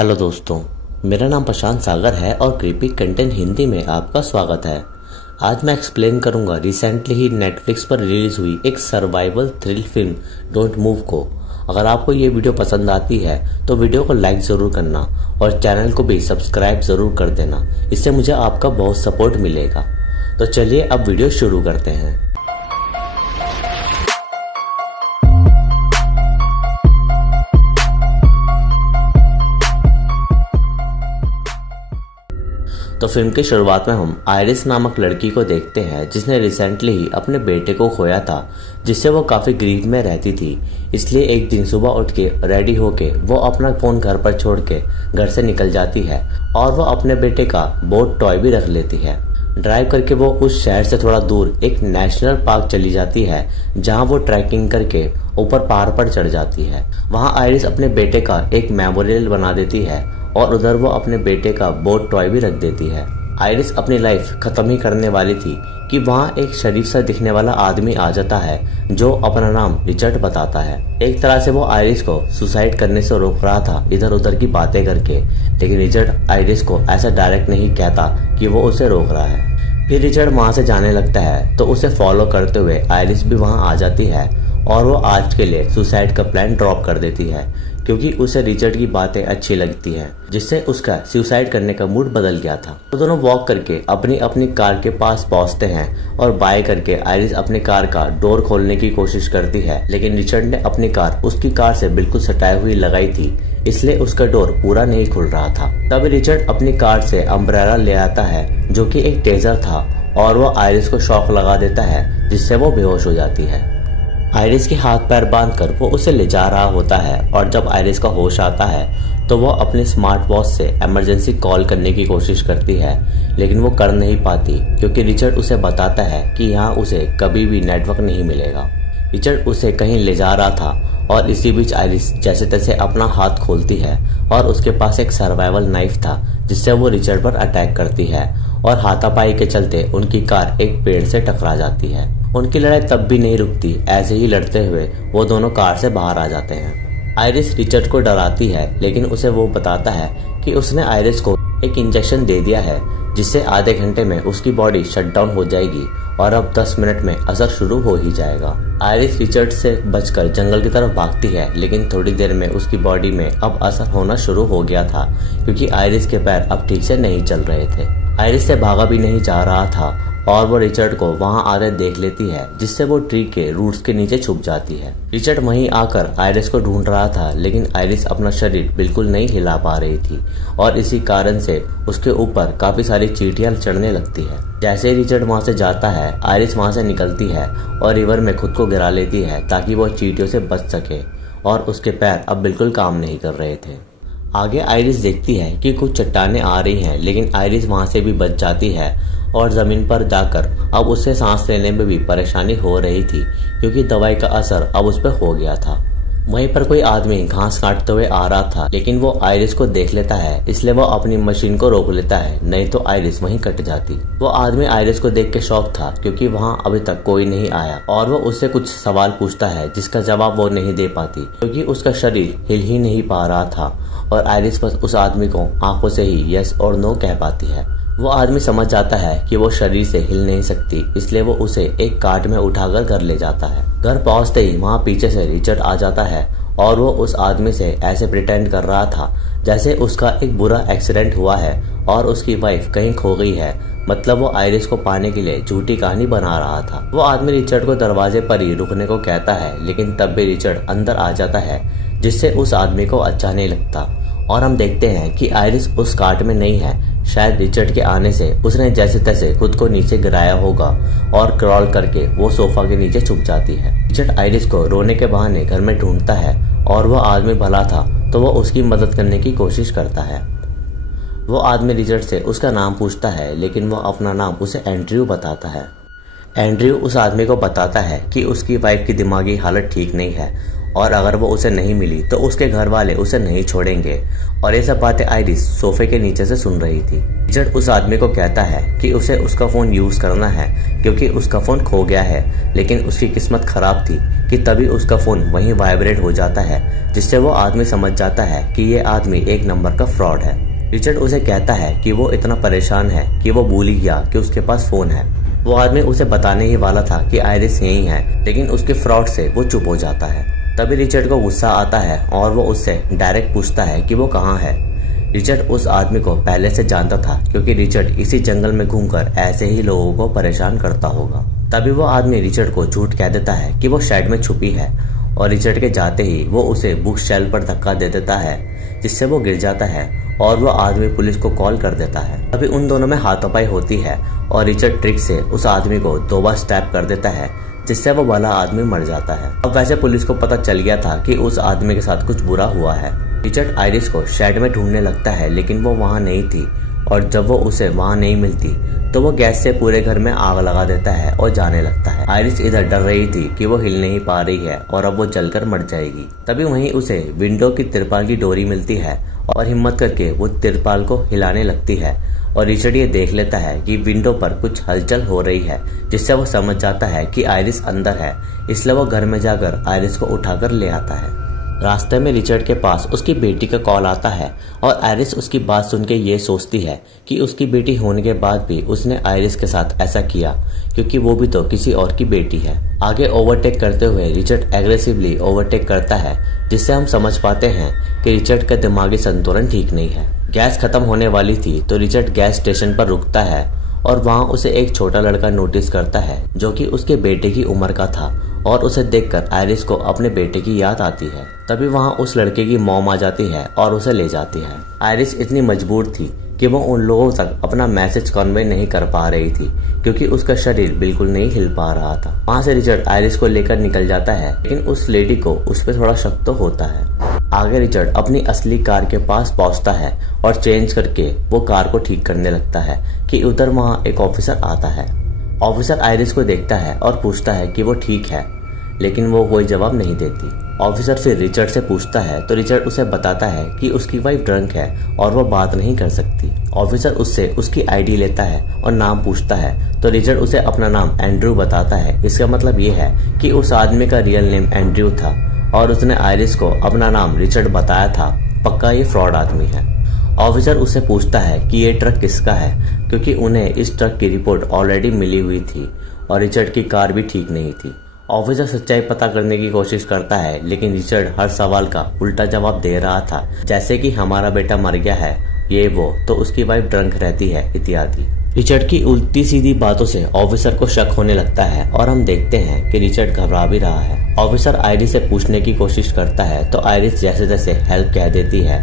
Hello दोस्तों, मेरा नाम प्रशांत सागर है और क्रीपी कंटेंट हिंदी में आपका स्वागत है। आज मैं एक्सप्लेन करूंगा रिसेंटली ही नेटफ्लिक्स पर रिलीज हुई एक survival thrill film don't move को। अगर आपको ये वीडियो पसंद आती है तो वीडियो को लाइक ज़रूर करना और चैनल को भी सब्सक्राइब ज़रूर कर देना, इससे मुझे आपका बहुत सपोर्ट मिलेगा। तो चलिए अब वीडियो शुरू करते हैं। तो फिल्म की शुरुआत में हम आयरिस नामक लड़की को देखते हैं जिसने रिसेंटली ही अपने बेटे को खोया था, जिससे वो काफी ग्रीफ में रहती थी। इसलिए एक दिन सुबह उठ के रेडी होके वो अपना फोन घर पर छोड़ के घर से निकल जाती है और वो अपने बेटे का बोट टॉय भी रख लेती है। ड्राइव करके वो उस शहर से थोड़ा दूर एक नेशनल पार्क चली जाती है, जहाँ वो ट्रैकिंग करके ऊपर पहाड़ पर चढ़ जाती है। वहाँ आयरिस अपने बेटे का एक मेमोरियल बना देती है और उधर वो अपने बेटे का बोट टॉय भी रख देती है। आयरिस अपनी लाइफ खत्म ही करने वाली थी कि वहाँ एक शरीफ सा दिखने वाला आदमी आ जाता है जो अपना नाम रिचर्ड बताता है। एक तरह से वो आयरिस को सुसाइड करने से रोक रहा था इधर उधर की बातें करके, लेकिन रिचर्ड आयरिस को ऐसा डायरेक्ट नहीं कहता कि वो उसे रोक रहा है। फिर रिचर्ड वहाँ से जाने लगता है तो उसे फॉलो करते हुए आयरिस भी वहाँ आ जाती है और वो आज के लिए सुसाइड का प्लान ड्रॉप कर देती है क्योंकि उसे रिचर्ड की बातें अच्छी लगती हैं, जिससे उसका सुसाइड करने का मूड बदल गया था। तो दोनों वॉक करके अपनी अपनी कार के पास पहुंचते हैं और बाय करके आयरिस अपनी कार का डोर खोलने की कोशिश करती है, लेकिन रिचर्ड ने अपनी कार उसकी कार से बिल्कुल सटाई हुई लगाई थी, इसलिए उसका डोर पूरा नहीं खुल रहा था। तब रिचर्ड अपनी कार से अम्ब्रेला ले आता है जो कि एक टेजर था और वो आयरिस को शॉक लगा देता है, जिससे वो बेहोश हो जाती है। आयरिस के हाथ पैर बांधकर वो उसे ले जा रहा होता है और जब आयरिस का होश आता है तो वो अपने स्मार्ट वॉच से इमरजेंसी कॉल करने की कोशिश करती है, लेकिन वो कर नहीं पाती क्योंकि रिचर्ड उसे बताता है कि यहाँ उसे कभी भी नेटवर्क नहीं मिलेगा। रिचर्ड उसे कहीं ले जा रहा था और इसी बीच आयरिस जैसे तैसे अपना हाथ खोलती है और उसके पास एक सर्वाइवल नाइफ था, जिससे वो रिचर्ड पर अटैक करती है और हाथापाई के चलते उनकी कार एक पेड़ से टकरा जाती है। उनकी लड़ाई तब भी नहीं रुकती, ऐसे ही लड़ते हुए वो दोनों कार से बाहर आ जाते हैं। आयरिस रिचर्ड को डराती है, लेकिन उसे वो बताता है कि उसने आयरिस को एक इंजेक्शन दे दिया है जिससे आधे घंटे में उसकी बॉडी शटडाउन हो जाएगी और अब 10 मिनट में असर शुरू हो ही जाएगा। आयरिस रिचर्ड से बचकर जंगल की तरफ भागती है, लेकिन थोड़ी देर में उसकी बॉडी में अब असर होना शुरू हो गया था क्योंकि आयरिस के पैर अब ठीक से नहीं चल रहे थे। आयरिस से भागा भी नहीं जा रहा था और वो रिचर्ड को वहां आते देख लेती है, जिससे वो ट्री के रूट्स के नीचे छुप जाती है। रिचर्ड वहीं आकर आयरिस को ढूंढ रहा था, लेकिन आयरिस अपना शरीर बिल्कुल नहीं हिला पा रही थी और इसी कारण से उसके ऊपर काफी सारी चींटियां चढ़ने लगती है। जैसे ही रिचर्ड वहां से जाता है, आयरिस वहां से निकलती है और रिवर में खुद को गिरा लेती है ताकि वो चींटियों से बच सके और उसके पैर अब बिल्कुल काम नहीं कर रहे थे। आगे आयरिस देखती है कि कुछ चट्टानें आ रही हैं, लेकिन आयरिस वहां से भी बच जाती है और जमीन पर जाकर अब उससे सांस लेने में भी परेशानी हो रही थी क्योंकि दवाई का असर अब उस पर हो गया था। वहीं पर कोई आदमी घास काटते हुए आ रहा था, लेकिन वो आयरिस को देख लेता है, इसलिए वो अपनी मशीन को रोक लेता है, नहीं तो आयरिस वहीं कट जाती। वो आदमी आयरिस को देख के शॉक था क्योंकि वहाँ अभी तक कोई नहीं आया और वो उससे कुछ सवाल पूछता है जिसका जवाब वो नहीं दे पाती क्योंकि उसका शरीर हिल ही नहीं पा रहा था और आयरिस बस उस आदमी को आंखों से ही यस और नो कह पाती है। वो आदमी समझ जाता है कि वो शरीर से हिल नहीं सकती, इसलिए वो उसे एक कार्ट में उठाकर घर ले जाता है। घर पहुंचते ही वहाँ पीछे से रिचर्ड आ जाता है और वो उस आदमी से ऐसे प्रिटेंड कर रहा था जैसे उसका एक बुरा एक्सीडेंट हुआ है और उसकी वाइफ कहीं खो गई है, मतलब वो आयरिस को पाने के लिए झूठी कहानी बना रहा था। वो आदमी रिचर्ड को दरवाजे पर ही रुकने को कहता है, लेकिन तब भी रिचर्ड अंदर आ जाता है, जिससे उस आदमी को अच्छा नहीं लगता और हम देखते हैं कि आयरिस उस कार्ट में नहीं है। शायद रिचर्ड के आने से उसने जैसे तैसे खुद को नीचे गिराया होगा और क्रॉल करके वो सोफा के नीचे छुप जाती है। रिचर्ड आयरिस को रोने के बहाने घर में ढूंढता है और वो आदमी भला था तो वो उसकी मदद करने की कोशिश करता है। वो आदमी रिचर्ड से उसका नाम पूछता है, लेकिन वो अपना नाम उसे एंड्रयू बताता है। एंड्रयू उस आदमी को बताता है कि उसकी वाइफ की दिमागी हालत ठीक नहीं है और अगर वो उसे नहीं मिली तो उसके घर वाले उसे नहीं छोड़ेंगे। और ये सब बातें आयरिस सोफे के नीचे से सुन रही थी। रिचर्ड उस आदमी को कहता है कि उसे उसका फोन यूज करना है क्योंकि उसका फोन खो गया है, लेकिन उसकी किस्मत खराब थी कि तभी उसका फोन वहीं वाइब्रेट हो जाता है, जिससे वो आदमी समझ जाता है कि ये आदमी एक नंबर का फ्रॉड है। रिचर्ड उसे कहता है कि वो इतना परेशान है कि वो भूल ही गया कि उसके पास फोन है। वो आदमी उसे बताने ही वाला था कि आयरिस यही है, लेकिन उसके फ्रॉड से वो चुप हो जाता है। तभी रिचर्ड को गुस्सा आता है और वो उससे डायरेक्ट पूछता है कि वो कहाँ है। रिचर्ड उस आदमी को पहले से जानता था क्योंकि रिचर्ड इसी जंगल में घूमकर ऐसे ही लोगों को परेशान करता होगा। तभी वो आदमी रिचर्ड को झूठ कह देता है कि वो शेड में छुपी है और रिचर्ड के जाते ही वो उसे बुक शेल्फ पर धक्का दे देता है, जिससे वो गिर जाता है और वो आदमी पुलिस को कॉल कर देता है। तभी उन दोनों में हाथापाई होती है और रिचर्ड ट्रिक से उस आदमी को 2 बार स्टैप कर देता है, जिससे वो भला आदमी मर जाता है। अब वैसे पुलिस को पता चल गया था कि उस आदमी के साथ कुछ बुरा हुआ है। रिचर्ड आयरिस को शेड में ढूंढने लगता है, लेकिन वो वहाँ नहीं थी और जब वो उसे वहाँ नहीं मिलती तो वो गैस से पूरे घर में आग लगा देता है और जाने लगता है। आयरिस इधर डर रही थी कि वो हिल नहीं पा रही है और अब वो जलकर मर जाएगी। तभी वहीं उसे विंडो की तिरपाल की डोरी मिलती है और हिम्मत करके वो तिरपाल को हिलाने लगती है और रिचर्ड ये देख लेता है कि विंडो पर कुछ हलचल हो रही है, जिससे वो समझ जाता है कि आयरिस अंदर है। इसलिए वो घर में जाकर आयरिस को उठाकर ले आता है। रास्ते में रिचर्ड के पास उसकी बेटी का कॉल आता है और आयरिस उसकी बात सुन के ये सोचती है कि उसकी बेटी होने के बाद भी उसने आयरिस के साथ ऐसा किया क्योंकि वो भी तो किसी और की बेटी है। आगे ओवरटेक करते हुए रिचर्ड एग्रेसिवली ओवरटेक करता है, जिससे हम समझ पाते हैं कि रिचर्ड का दिमागी संतुलन ठीक नहीं है। गैस खत्म होने वाली थी तो रिचर्ड गैस स्टेशन पर रुकता है और वहाँ उसे एक छोटा लड़का नोटिस करता है जो कि उसके बेटे की उम्र का था और उसे देखकर आयरिस को अपने बेटे की याद आती है। तभी वहाँ उस लड़के की मॉम आ जाती है और उसे ले जाती है। आयरिस इतनी मजबूर थी कि वो उन लोगों तक अपना मैसेज कन्वे नहीं कर पा रही थी क्योंकि उसका शरीर बिल्कुल नहीं हिल पा रहा था। वहाँ से रिचर्ड आयरिस को लेकर निकल जाता है, लेकिन उस लेडी को उस पर थोड़ा शक तो होता है। आगे रिचर्ड अपनी असली कार के पास पहुंचता है और चेंज करके वो कार को ठीक करने लगता है कि उधर वहाँ एक ऑफिसर आता है। ऑफिसर आयरिस को देखता है और पूछता है कि वो ठीक है, लेकिन वो कोई जवाब नहीं देती। ऑफिसर फिर रिचर्ड से पूछता है तो रिचर्ड उसे बताता है कि उसकी वाइफ ड्रंक है और वो बात नहीं कर सकती। ऑफिसर उससे उसकी आईडी लेता है और नाम पूछता है तो रिचर्ड उसे अपना नाम एंड्रयू बताता है। इसका मतलब ये है कि उस आदमी का रियल नेम एंड्रयू था और उसने आयरिस को अपना नाम रिचर्ड बताया था। पक्का ये फ्रॉड आदमी है। ऑफिसर उससे पूछता है कि ये ट्रक किसका है, क्योंकि उन्हें इस ट्रक की रिपोर्ट ऑलरेडी मिली हुई थी और रिचर्ड की कार भी ठीक नहीं थी। ऑफिसर सच्चाई पता करने की कोशिश करता है, लेकिन रिचर्ड हर सवाल का उल्टा जवाब दे रहा था, जैसे कि हमारा बेटा मर गया है, ये वो, तो उसकी वाइफ ड्रंक रहती है इत्यादि। रिचर्ड की उल्टी सीधी बातों से ऑफिसर को शक होने लगता है और हम देखते हैं कि रिचर्ड घबरा भी रहा है। ऑफिसर आयरिस से पूछने की कोशिश करता है तो आयरिस जैसे तैसे हेल्प कह देती है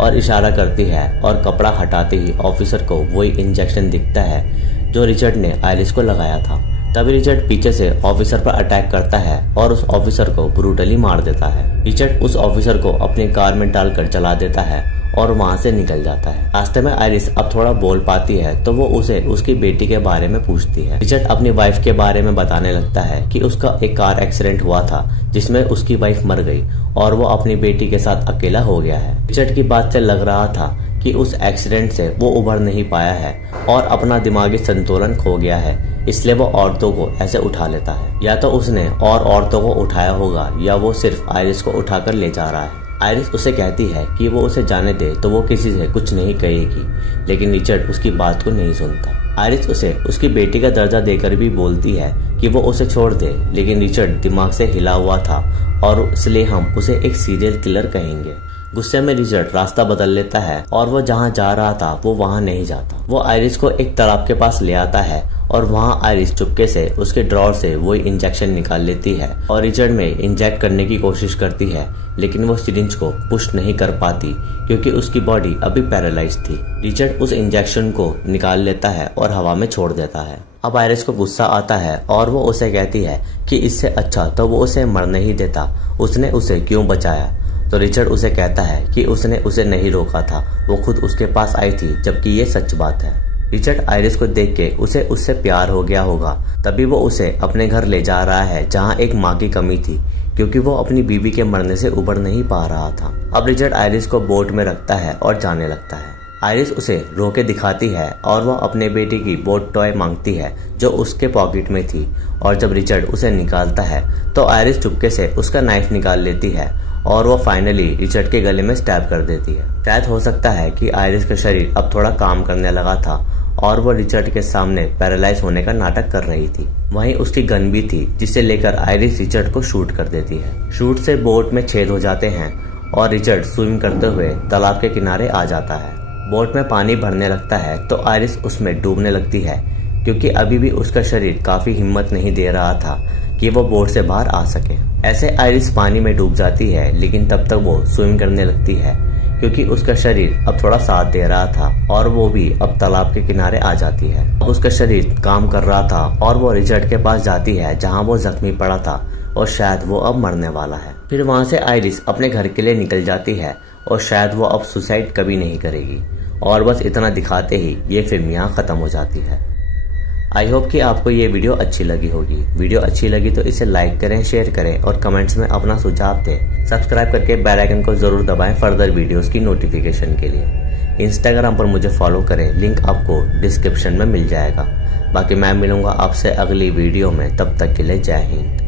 और इशारा करती है और कपड़ा हटाते ही ऑफिसर को वही इंजेक्शन दिखता है जो रिचर्ड ने आयरिस को लगाया था। तभी रिचर्ड पीछे से ऑफिसर पर अटैक करता है और उस ऑफिसर को ब्रूटली मार देता है। रिचर्ड उस ऑफिसर को अपनी कार में डालकर चला देता है और वहां से निकल जाता है। रास्ते में आयरिस अब थोड़ा बोल पाती है तो वो उसे उसकी बेटी के बारे में पूछती है। रिचर्ड अपनी वाइफ के बारे में बताने लगता है कि उसका एक कार एक्सीडेंट हुआ था जिसमें उसकी वाइफ मर गई और वो अपनी बेटी के साथ अकेला हो गया है। रिचर्ड की बात से लग रहा था कि उस एक्सीडेंट से वो उभर नहीं पाया है और अपना दिमागी संतुलन खो गया है, इसलिए वो औरतों को ऐसे उठा लेता है। या तो उसने और औरतों को उठाया होगा या वो सिर्फ आयरिस को उठाकर ले जा रहा है। आयरिस उसे कहती है कि वो उसे जाने दे तो वो किसी से कुछ नहीं कहेगी, लेकिन रिचर्ड उसकी बात को नहीं सुनता। आयरिस उसे उसकी बेटी का दर्जा देकर भी बोलती है कि वो उसे छोड़ दे, लेकिन रिचर्ड दिमाग से हिला हुआ था और इसलिए हम उसे एक सीरियल किलर कहेंगे। गुस्से में रिचर्ड रास्ता बदल लेता है और वो जहाँ जा रहा था वो वहाँ नहीं जाता। वो आयरिस को एक तालाब के पास ले आता है और वहाँ आयरिस चुपके से उसके ड्रॉर से वही इंजेक्शन निकाल लेती है और रिचर्ड में इंजेक्ट करने की कोशिश करती है, लेकिन वो सिरिंज को पुश नहीं कर पाती क्योंकि उसकी बॉडी अभी पैरालाइज थी। रिचर्ड उस इंजेक्शन को निकाल लेता है और हवा में छोड़ देता है। अब आयरिस को गुस्सा आता है और वो उसे कहती है कि इससे अच्छा तो वो उसे मरने ही देता, उसने उसे क्यों बचाया। तो रिचर्ड उसे कहता है कि उसने उसे नहीं रोका था, वो खुद उसके पास आई थी, जबकि ये सच बात है। रिचर्ड आयरिस को देख के उसे उससे प्यार हो गया होगा, तभी वो उसे अपने घर ले जा रहा है जहाँ एक माँ की कमी थी क्योंकि वो अपनी बीवी के मरने से उबर नहीं पा रहा था। अब रिचर्ड आयरिस को बोट में रखता है और जाने लगता है। आयरिस उसे रोके दिखाती है और वह अपने बेटे की बोट टॉय मांगती है जो उसके पॉकेट में थी, और जब रिचर्ड उसे निकालता है तो आयरिस चुपके से उसका नाइफ निकाल लेती है और वो फाइनली रिचर्ड के गले में स्टैब कर देती है। शायद हो सकता है कि आयरिस का शरीर अब थोड़ा काम करने लगा था और वो रिचर्ड के सामने पैरालाइज होने का नाटक कर रही थी। वहीं उसकी गन भी थी जिसे लेकर आयरिस रिचर्ड को शूट कर देती है। शूट से बोट में छेद हो जाते हैं और रिचर्ड स्विम करते हुए तालाब के किनारे आ जाता है। बोट में पानी भरने लगता है तो आयरिस उसमें डूबने लगती है, क्योंकि अभी भी उसका शरीर काफी हिम्मत नहीं दे रहा था कि वो बोट से बाहर आ सके। ऐसे आयरिस पानी में डूब जाती है, लेकिन तब तक वो स्विम करने लगती है क्योंकि उसका शरीर अब थोड़ा साथ दे रहा था और वो भी अब तालाब के किनारे आ जाती है। अब उसका शरीर काम कर रहा था और वो रिचर्ड के पास जाती है जहाँ वो जख्मी पड़ा था और शायद वो अब मरने वाला है। फिर वहाँ से आयरिस अपने घर के लिए निकल जाती है और शायद वो अब सुसाइड कभी नहीं करेगी, और बस इतना दिखाते ही ये फिल्म यहाँ खत्म हो जाती है। आई होप कि आपको ये वीडियो अच्छी लगी होगी। वीडियो अच्छी लगी तो इसे लाइक करें, शेयर करें और कमेंट्स में अपना सुझाव दें। सब्सक्राइब करके बेल आइकन को जरूर दबाएं फर्दर वीडियोस की नोटिफिकेशन के लिए। इंस्टाग्राम पर मुझे फॉलो करें, लिंक आपको डिस्क्रिप्शन में मिल जाएगा। बाकी मैं मिलूंगा आपसे अगली वीडियो में, तब तक के लिए जय हिंद।